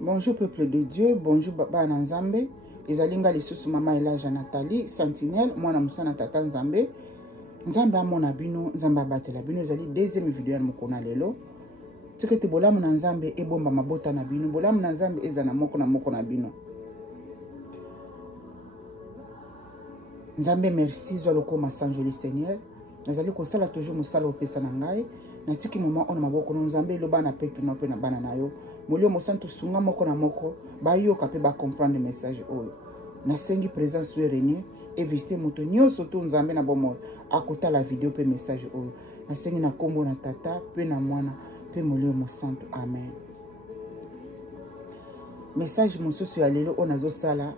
Bonjour peuple de Dieu, bonjour Baba Nzambe. Ezalinga lisusu mama Elijah Nathalie, Sentinelle, mwana musana tata Nzambe. Nzambe amona bino, Nzambe abatela bino, ezali deuxième vidéo ya mokona lelo. Tikete bolamu na Nzambe ebomba mabota na bino, bolamu na Nzambe eza na moko na bino. Nzambe merci zo loko masanjoli Seigneur. Nazali kosala toujours musala opesa na ngai. Na tiki moment on maboko no Nzambe loba na pepe no pe na bana na yo. Molio mosantu sunga moko na moko ba yo kape ba comprendre message oyo. Na sengi présence we renie et visiter moto nyonso to Nzambe na bomo akota la vidéo pe message oyo. Na sengi na kombo na tata pe na mwana pe molio mosantu amen. Message mosusu ya lelo onazo sala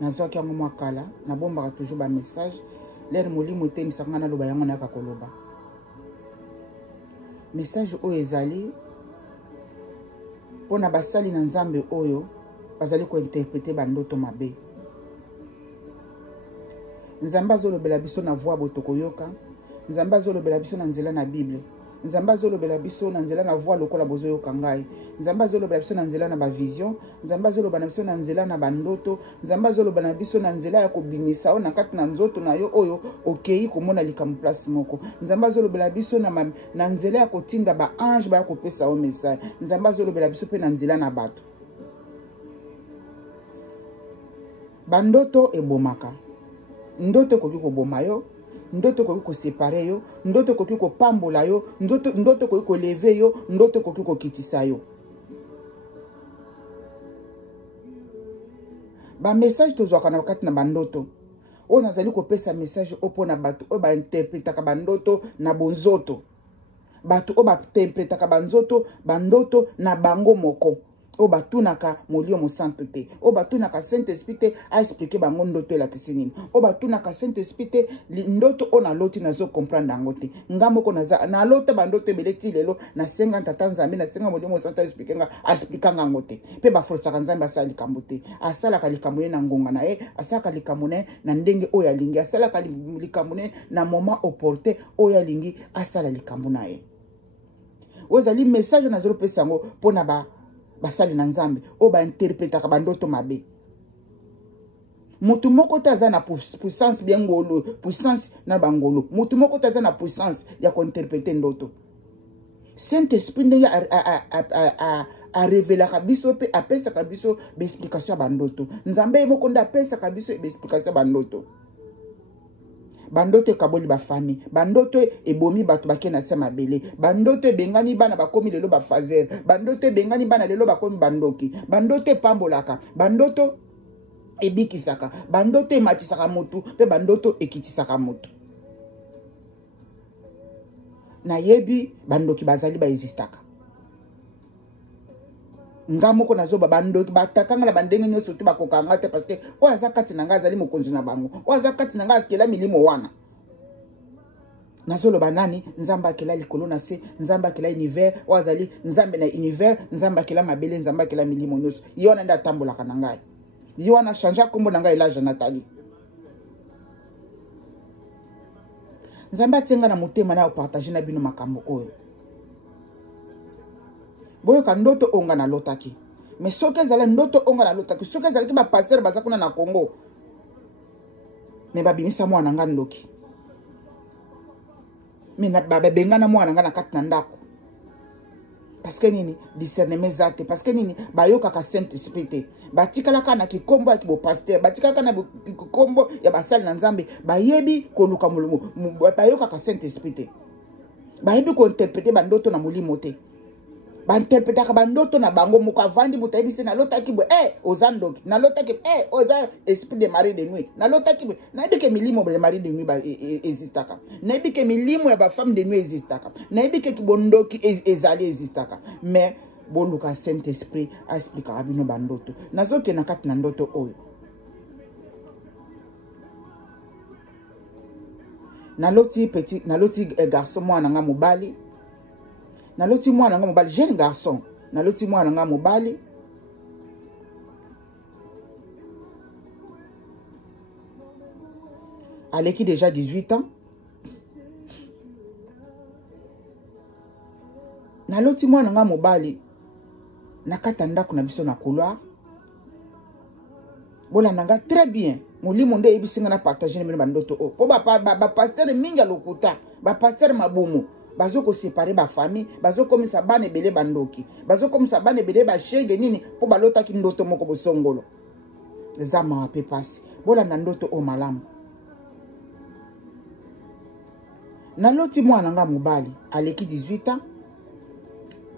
nazo kyango mwakala na bomba toujours ba message l'air molimo te misanga na loba yango na kakoloba. Message oyo ezali pona basali na Nzambe oyo bazali ko interpréter bandoto mabe. Nzambe azolobela biso na voix botoko yoka, Nzambe azolobela biso na nzela na Bible, Nzambe azolobela biso na nzela na voix lokola bozo yoka ngai, Nzambe azolobela biso na nzela na ba vision, Nzambe azolobela biso na nzela na bandoto, Nzambe azolobela biso na nzela ya kobimisa na kati na nzoto na yo oyo okei komona likamu place moko. Nzambe azolobela biso na nzela ya kotinda ba ange ba ya kopesa o message. Nzambe azolobela biso pe na nzela na bato. Bandoto ebomaka. Ndoto koki koboma yo, ndoto koki kosepare yo, ndoto koki kopambola yo, ndoto koki koleve yo, ndoto koki kokitisa yo. Ba message tozwaka na wakati na bandoto. O nazali kopesa message opo na bato o ba interpretaka bandoto na bonzoto. Bato o ba interpretaka bandoto na bango moko. O batunaka molio mosantu te. O batunaka Saint-Esprit te a expliquer bango ndoto la kisinini. O batunaka Saint-Esprit te ndoto ona loti nazo comprendre yango te. Ngamoko na lota bandoto beleti lelo na senga tata Nzambe na senga molio mosantu expliquer yango te. Pe ba forsa Nzambe asala likambo te. Asala ka likambo na ngonga na ye, asala ka likambo na ndenge oyo alingi, asala ka likambo na moment opportun oyo alingi, asala likambo na ye. Ozali message na zelo pesa yango pona basali na Nzambe o ba interprétaka bandoto mabe. Mutu moko taza na puissance bien ngolo, puissance na bangolo. Mutu moko taza na puissance ya ko interpréter ndoto. Saint-Esprit ndenge a révéler kabiso pe apesa kabiso be explication bandoto. Nzambe moko nda apesa kabiso be explication bandoto. Bandoto kaboli ba famille, bandoto ebomi bato bakena sema bele, bandoto bengani bana bakomi lelo ba fazer, bandoto bengani bana lelo bakomi bandoki, bandoto pambolaka, bandoto ebikisaka, bandoto matisaka mutu, pe bandoto ekitisaka mutu. Na yebi bandoki bazali ba existaka. Ngamoko nazo bandoki batakanga na bandenge nyoso te bakokanga te parce que o azakati nanga azali mokonzi na bango, o azakati nanga askela milimo wana. Nazolo banani Nzamba akela likolo na se, Nzamba akela univers, o azali Nzambe na univers, Nzamba akela mabele, Nzamba akela milimo nyoso. Yona nda tambola kana ngai. Yona chanja kombo na ngai Elijah Nathalie. Nzamba tenga na motema na partager na bino makambo oyo. Boyo ka ndoto onga na lotaki. Mais soki ezala ndoto onga na lotaki, soki ezala ki ba pasteur bazakuna na Congo. Mais babimisa mwana nga ndoki. Mais na babengana mwana nga na kati na ndako. Parce que nini discernement zate, parce que nini bayoka ka Saint-Esprit te. Batikala kana kikombo ya kibo pasteur, batikala kana kikombo ya basali na Nzambe, bayebi koluka mulumu, bayoka ka Saint-Esprit te. Bayebi ko interpréter bandoto na mulimo te. Banterpretaka bandoto na bango muka vandi mutayibise na lotaki bwe ozandoki na lotaki oza esprit de mari de nuit na lotaki bwe na ebike milimo de mari de nuit ba existaka na ebike milimo ya ba femme de nuit existaka na ebike kibondoki ezali existaka mais boluka Saint-Esprit a expliquer bino bandoto nazoke na kati na ndoto oyo na loti petit na loti garçon mwana nga mobali. Naloti mwana nga mobali, jeune garçon. Naloti mwana nga mobali. Aleki déjà 18 ans. Naloti mwana nga mobali. nakata ndako na biso na couloir bola nanga très bien molimo nde ebisinga na partager na bandoto o po ba pasteur minga lokuta ba pasteur mabumu bazo ko séparer ba famille bazo komisa bana ebele bandoki bazo komisa bana ebele ba shege nini po balota ki ndoto moko bosongolo zama pe pasi bola na ndoto o malamu na loti mwana nga mobali aleki 18 ans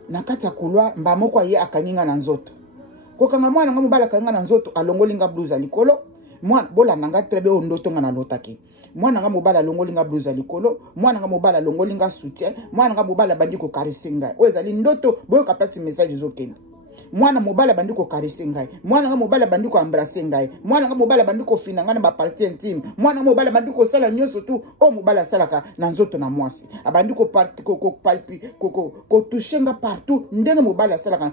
na kati ya couloir mba moko ye akanginga na nzoto kokanga mwana nga mobali akanginga na nzoto alongolinga bluze likolo mwana bola nanga trebe o ndoto nga na lotaki mwana nga mobali alongolinga bluze likolo mwana nga mobali alongolinga soutien mwana nga mobali bandi ko karisinga o ezali ndoto boyo kapasi message zokende mwana mobali bandi ko karese ngai mwana nga mobali bandi ko embrasser ngai mwana nga mobali bandi ko fina ngai na ba partie intime mwana nga mobali bandi ko sala nyoso tu o mobali asalaka na nzoto na mwasi abandi ko parti ko toucher nga partout ndenge mobali asalaka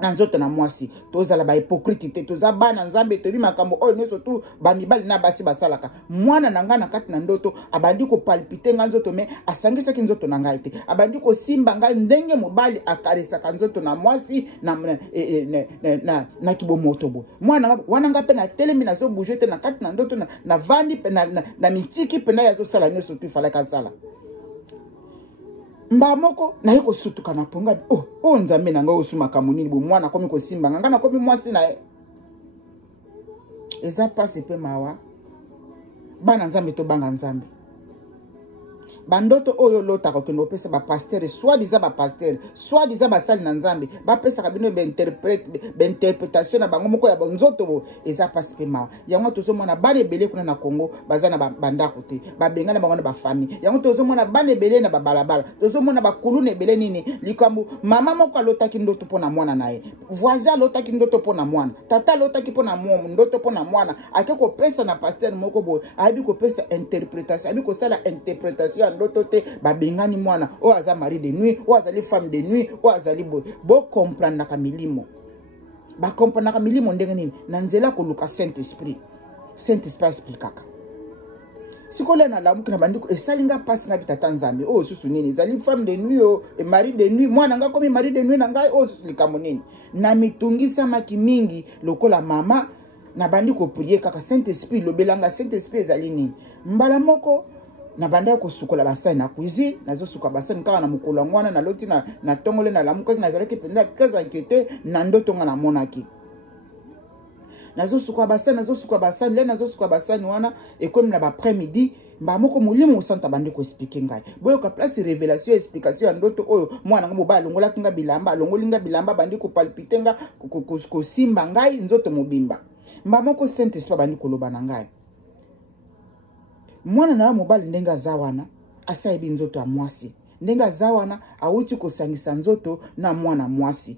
na nzoto na mwasi tozala ba hypocrite toza bana nzambe tobi makambo oyo nyoso tu ba mibali na basi basalaka mwana na nga na kati na ndoto abandi ko palpiter nga nzoto me asangisaki nzoto na ngai te abandi ko simba ngai ndenge mobali akaresaka nzoto na mwasi na kibomoto bo mwana wana nga pe na telemi na zo bouger te na kati na ndoto na vandi pe na mitiki pe na yazo sala nyoso tu falaka sala mba moko na yeko sutuka na ponga o nzambe na nga osuma kamunini bo mwana komi ko simba nga na komi mwasi na eza pasi pe mawa bana nzambe to banga nzambe bandoto oyo lota ko kendo pesa ba pasteur soit disant ba pasteur soit disant ba sali na nzambe ba pesa ka bino be interprétation na bango moko ya bonzoto bo eza pasi pe mawa yango tozo mona bale belé kuna na Congo bazana banda côté ba benga na bango na ba famille yango tozo mona bale belé na ba balabala tozo mona ba kulune belé nini likambu mama moko lota ki ndoto pona mwana nae voisin lota ki ndoto pona mwana tata lota ki pona mwana ndoto pona mwana akeko pesa na pasteur moko bo abi ko pesa interprétation abi ko sala interprétation ndoto te babengani mwana o aza mari de nuit o azali femme de nuit o azali bo comprendre naka milimo ba comprendre naka milimo ndenge nini na nzela ko luka Saint Esprit explicaka sikole na lamu kina bandiko esalinga pasi nga bitata nzambe o susu nini ezali femme de nuit o e mari de nuit mwana nga komi mari de nuit na ngai o susu likamo nini na mitungisa maki mingi lokola mama na bandiko prier kaka Saint Esprit lobelanga Saint Esprit ezali nini mbala moko na banda ko sukola basani na cuisine nazo suka basani kaka na mukolo ngwana na loti na tongole na lamuka na zalaki penda kaza nkete na ndoto nga na monaki nazo suka basani le nazo suka basani wana e comme na ba après-midi mba moko mulimo santa bandi ko expliquer ngai boyo ka place révélation explication ya ndoto oyo mwana ngo ba longola kinga bilamba longolinga bilamba bandi ko palpiter nga ko simba ngai nzoto mobimba mba moko Saint Esprit bandi ko loba na ngai mwana na mobali ndenga zawana asaibi nzoto ya mwasi ndenga zawana awuti kosangisa nzoto na mwana mwasi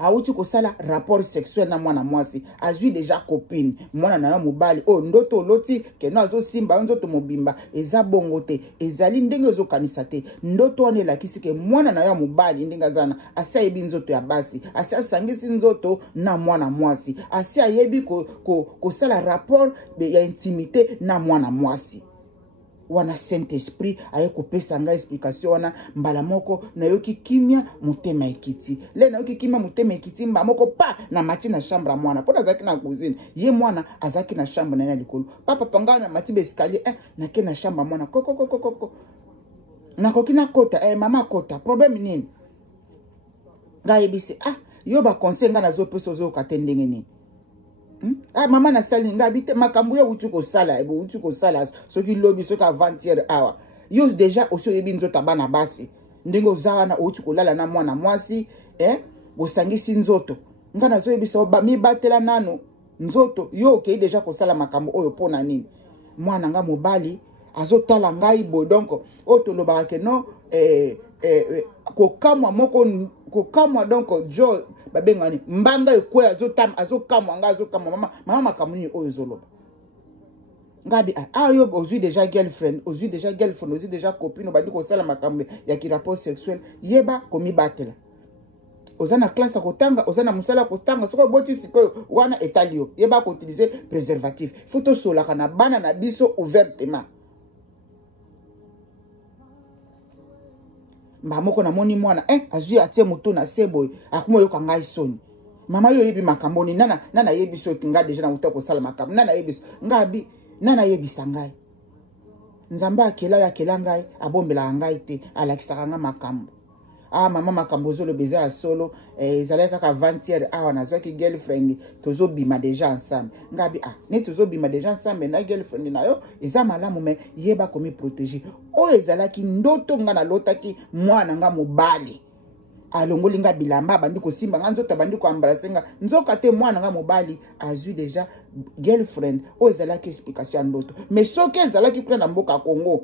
awuti kosala rapport sexuel na mwana mwasi azui déjà copine mwana na mobali o ndoto loti keno azo simba nzoto mobimba eza bongo te ezali ndenge ozo kanisa te ndoto wana elakisi ke mwana na mobali ndenga zana asaibi nzoto ya basi asangisi nzoto na mwana mwasi ayebi kosala rapport ya intimité na mwana mwasi wana Saint Esprit aye kopesa nga explication wana mbala moko na yoki kimia mutema ekiti le na yoki kimia mutema ekiti mba moko pa na mati na chambre mwana pona zaki na cuisine ye mwana azaki na chambre na likolo papa panga na mati be escalier na ke na chambre mwana koko na kokina kota mama kota problème nini ga yebisi yo ba conseil nga na zo peso zo katendenge nini mama na sali nga bite makambo ya uti ko sala soki lobi soki avant-hier awa yo déjà oso yebi nzota bana basi ndenge zawa na uti ko lala na mwana mwasi bosangisi nzoto nga na zo yebisa ba mi batela nano nzoto yo okay déjà ko sala makambo oyo pona nini mwana nga mobali azotala ngai bo donc oto lobaka ke no kokamwa donc jo babengani mbanga ekwe azokamwa nga azokamwa mama makamuni oyo zoloba ngabi yo ozui déjà girlfriend ozui déjà copine obandi kosala makambo ya ki rapport sexuel yeba komibatela oza na classe ya kotanga oza na mosala kotanga soko boti sikoyo wana etalio yeba ko utiliser préservatif faut tosolaka na bana na biso ouvertement mba moko na moni mwana azui atie moto na seboy akumo yoka ngai soni mama yo yebi makamboni nana yebiso kinga deja na uta ko sala makambo nana yebiso ngabi nana yebisa ngai nzamba akela ya kela ngai abombela ngai te alakisaka nga makambo mama makambo zolo beza ya solo ezalaka kaka vantière awa nazwaki girlfriend tozo bima deja ensemble ngabi ne tozo bima deja ensemble na girlfriend na yo eza malamu me yeba komi protéger o ezalaki ndoto nga na lotaki mwana nga mobali alongoli nga bilamba bandi ko simba nga nzoto bandi ko embrasser nga nzoka te mwana nga mobali azui deja girlfriend o ezalaki explication ndoto mais soki ezalaki kuna na mboka Congo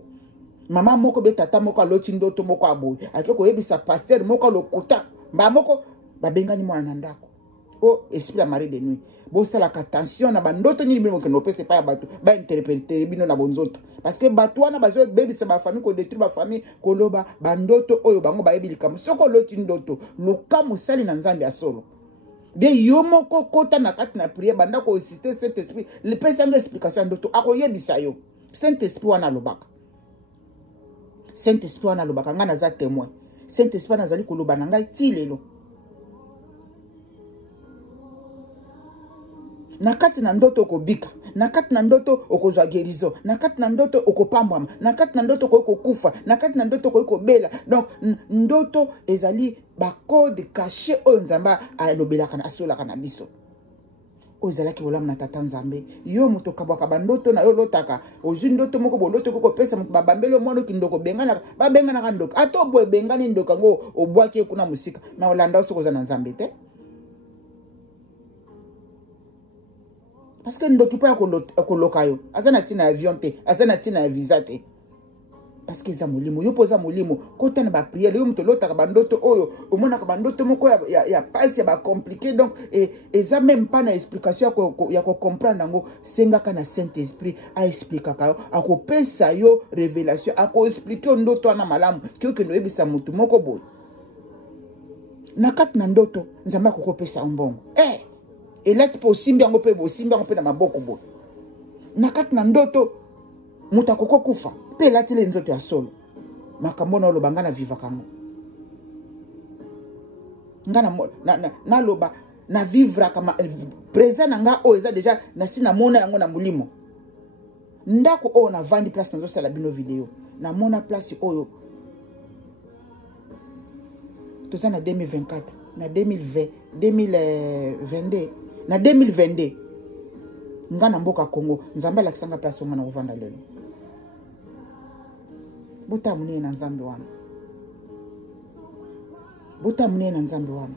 mama moko be tata moko aloti ndoto moko aboy akeko yebisa pasteur moko lokuta ba moko babengani mwana na ndako esprit ya mari de nuit bo sala attention na bandoto ni bino ke no pese pa ya batu ba interpréter bino na bonzoto parce que batu wana bazo bebisa ba famille ko détruire ba famille ko loba bandoto oyo bango ba yebilika soko loti ndoto lukamu sali na nzambe ya solo de yo moko kota na kati na prière banda ko citer cet esprit le pesa nga explication ndoto akoyebisa yo saint esprit wana lobaka Saint-Esprit wana lobaka nga naza témoin Saint-Esprit nazali koloba na ngai ti lelo na kati na ndoto okobika na kati na ndoto okozwa guérison na kati na ndoto okopambwama na kati na ndoto okokufa na kati na ndoto okobela donc ndoto ezali ba code caché oyo nzamba alobelaka na asolaka na biso ozalaki bolamu na tata nzambe yo moto kabwaka bandoto na yo lotaka ozwi ndoto moko boloto koko pesa moto babambeli mwana kindoko bengana babenganaka ndoka ata boye bengani ndoka ngo obwaki kuna musika na olanda soko za na nzambe te parce que ndoki pa koloka yo azana tina avion te azana tina visa te parce que za molimo yo poza molimo kota na ba prière yo moto lotaka bandoto oyo omona ka bandoto moko ya passe ya ba compliqué donc eza même pas na explication ya ko comprendre ngo sengaka na Saint-Esprit a expliquer a ko pesa yo révélation a ko expliquer ndoto na malamu kyo ke no yebisa moto moko boy na kati na ndoto nzamba ko pesa mbongo elati po simbi yango pe bo simbi yango pe na maboko boy na kati na ndoto muta koko kufa pe lati le nzoto ya solo makambo na loba ngana viva kango ngana na loba na vivre kama présent nga o eza déjà na sina mona yango na mulimo ndako o na vandi place na sala bino video na mona place oyo to ça na 2024 na 2020 2022 na 2022 ngana mboka Congo nzamba la kisanga place ngana kovanda lelo bota munene na nzambe wana bota munene na nzambe wana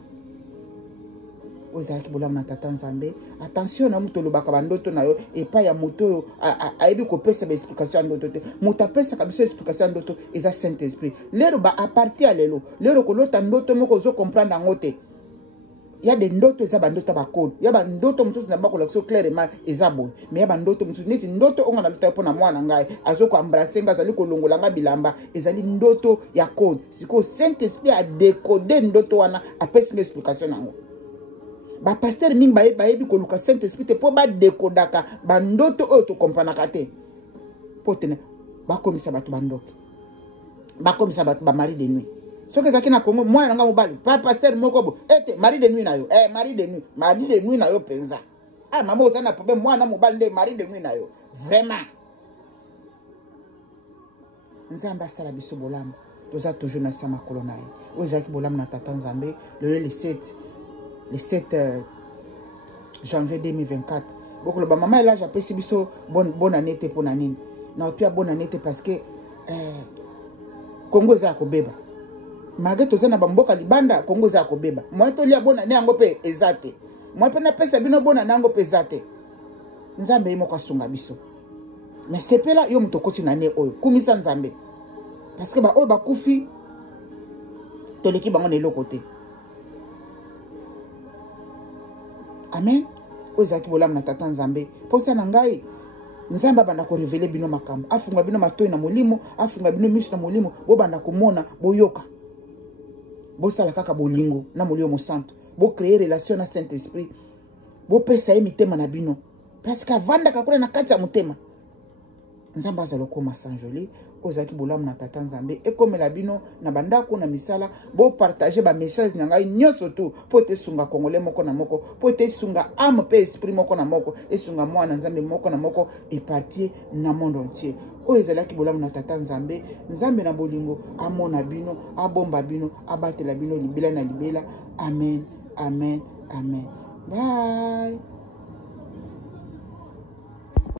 ozalaki bolamu na tata nzambe attention na muto lobaka bandoto na yo epa ya moto oyo ayebi kopesa ba explication ya ndoto te moto apesaka biso explication ya ndoto eza Saint Esprit lero ba aparti ya lero kolota ndoto moko ozo comprendre yango te ya de ndoto eza bandoto ba code ya bandoto mususu na bakola so clairement eza bon mais ya bandoto mususu neti ndoto onga na luta pona mwana ngai azoko embrasser nga zali kolongola nga bilamba ezali ndoto ya code siko Saint Esprit a décoder ndoto wana apesa nga explication nango ba pasteur mingi bayebi koluka Saint Esprit te po ba décodaka bandoto oyo to comprenaka te potene bakomisa bato bandoto bakomisa bato ba mari de nuit soki ezalaki na Congo mwana nanga mobali pa pasteur moko bo ete mari de nuit na yo mari de nuit na yo penza mama oza na problème mwana mobali nde mari de nuit na yo vraiment nzambe asala biso bolamu toza toujours na sama makolo na ye oyo ezalaki bolamu na tata nzambe le 7 janvier 2024 bokoloba mama elage apesi biso bonne année te mpona nini na opia bonne année te parce que Congo eza ya kobeba malgré toza na bamboka libanda Congo eza ya kobeba moye tolia bonne année yango mpe eza te moye mpe napesa bino bonne année yango mpe eza te nzambe ye moko asunga biso mais sepela yo moto okoti na année oyo kumisa nzambe parce que baoyo bakufi toleki bango na eloko te amen ozaki bolamu na tata nzambe posa na ngai nzambe banda ko révéler bino makambo afunga bino matoyi na molimo afunga bino miso na molimo bo banda komona boyoka bo sala kaka bolingo na molimo mosanto bo créer relation na Saint Esprit bo pesa ye mitema na bino parce que vanda kakula na kati ya motema nzambe azala okoma sanjoli ozalaki bolamu na tata nzambe ekomela bino na bandako na misala bopartage bamessage na ngai nyonso tu mpo ete esunga congolais moko na moko mpo ete esunga ame mpe esprit moko na moko esunga mwana nzambe moko na moko eparpie na monde entier oyo ezalaki bolamu na tata nzambe nzambe na bolingo amona bino abomba bino abatela bino libela na libela amen amen amen bye.